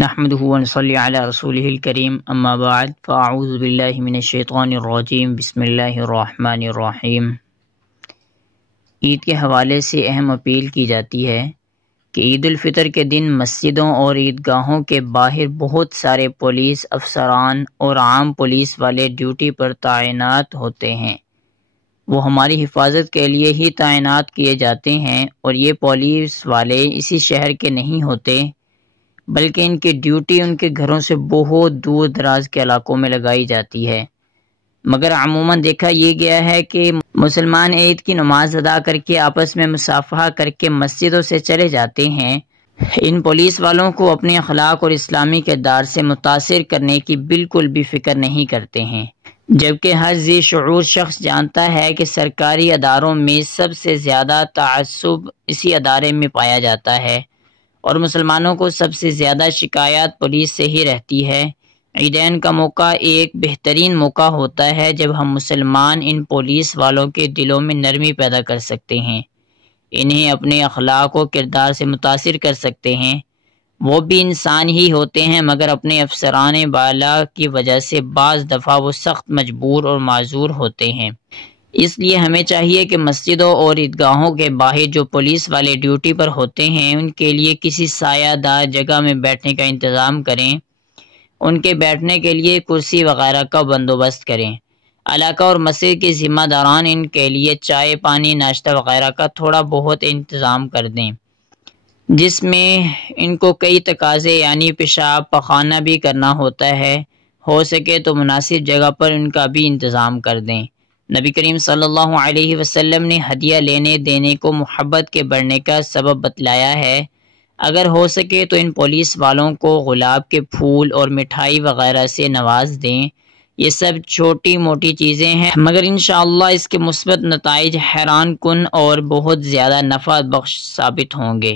نحمده ونصلي علی رسوله الکریم اما بعد فاعوذ باللہ من الشیطان الرجیم بسم اللہ الرحمن الرحیم۔ عید کے حوالے سے اہم اپیل کی جاتی ہے کہ عید الفطر کے دن مسجدوں اور عیدگاہوں کے باہر بہت سارے پولیس افسران اور عام پولیس والے ڈیوٹی پر تعینات ہوتے ہیں۔ وہ ہماری حفاظت کے لیے ہی تعینات کیے جاتے ہیں اور یہ پولیس والے اسی شہر کے نہیں ہوتے بلکہ ان کی ڈیوٹی ان کے گھروں سے بہت دور دراز کے علاقوں میں لگائی جاتی ہے، مگر عموماً دیکھا یہ گیا ہے کہ مسلمان عید کی نماز ادا کر کے آپس میں مصافحہ کر کے مسجدوں سے چلے جاتے ہیں۔ ان پولیس والوں کو اپنے اخلاق اور اسلامی کردار سے متاثر کرنے کی بالکل بھی فکر نہیں کرتے ہیں، جبکہ ہر ذی شعور شخص جانتا ہے کہ سرکاری اداروں میں سب سے زیادہ تعصب اسی ادارے میں پایا جاتا ہے اور مسلمانوں کو سب سے زیادہ شکایات پولیس سے ہی رہتی ہے۔ عیدین کا موقع ایک بہترین موقع ہوتا ہے جب ہم مسلمان ان پولیس والوں کے دلوں میں نرمی پیدا کر سکتے ہیں، انہیں اپنے اخلاق و کردار سے متاثر کر سکتے ہیں۔ وہ بھی انسان ہی ہوتے ہیں مگر اپنے افسران بالا کی وجہ سے بعض دفعہ وہ سخت مجبور اور معذور ہوتے ہیں۔ اس لیے ہمیں چاہیے کہ مسجدوں اور عیدگاہوں کے باہر جو پولیس والے ڈیوٹی پر ہوتے ہیں ان کے لیے کسی سایہ دار جگہ میں بیٹھنے کا انتظام کریں، ان کے بیٹھنے کے لیے کرسی وغیرہ کا بندوبست کریں۔ علاقہ اور مسجد کے ذمہ داران ان کے لیے چائے پانی ناشتہ وغیرہ کا تھوڑا بہت انتظام کر دیں، جس میں ان کو کئی تقاضے یعنی پیشاب پخانہ بھی کرنا ہوتا ہے، ہو سکے تو مناسب جگہ پر ان کا بھی انتظام کر دیں۔ نبی کریم صلی اللہ علیہ وسلم نے ہدیہ لینے دینے کو محبت کے بڑھنے کا سبب بتلایا ہے۔ اگر ہو سکے تو ان پولیس والوں کو گلاب کے پھول اور مٹھائی وغیرہ سے نواز دیں۔ یہ سب چھوٹی موٹی چیزیں ہیں مگر انشاءاللہ اس کے مثبت نتائج حیران کن اور بہت زیادہ نفع بخش ثابت ہوں گے۔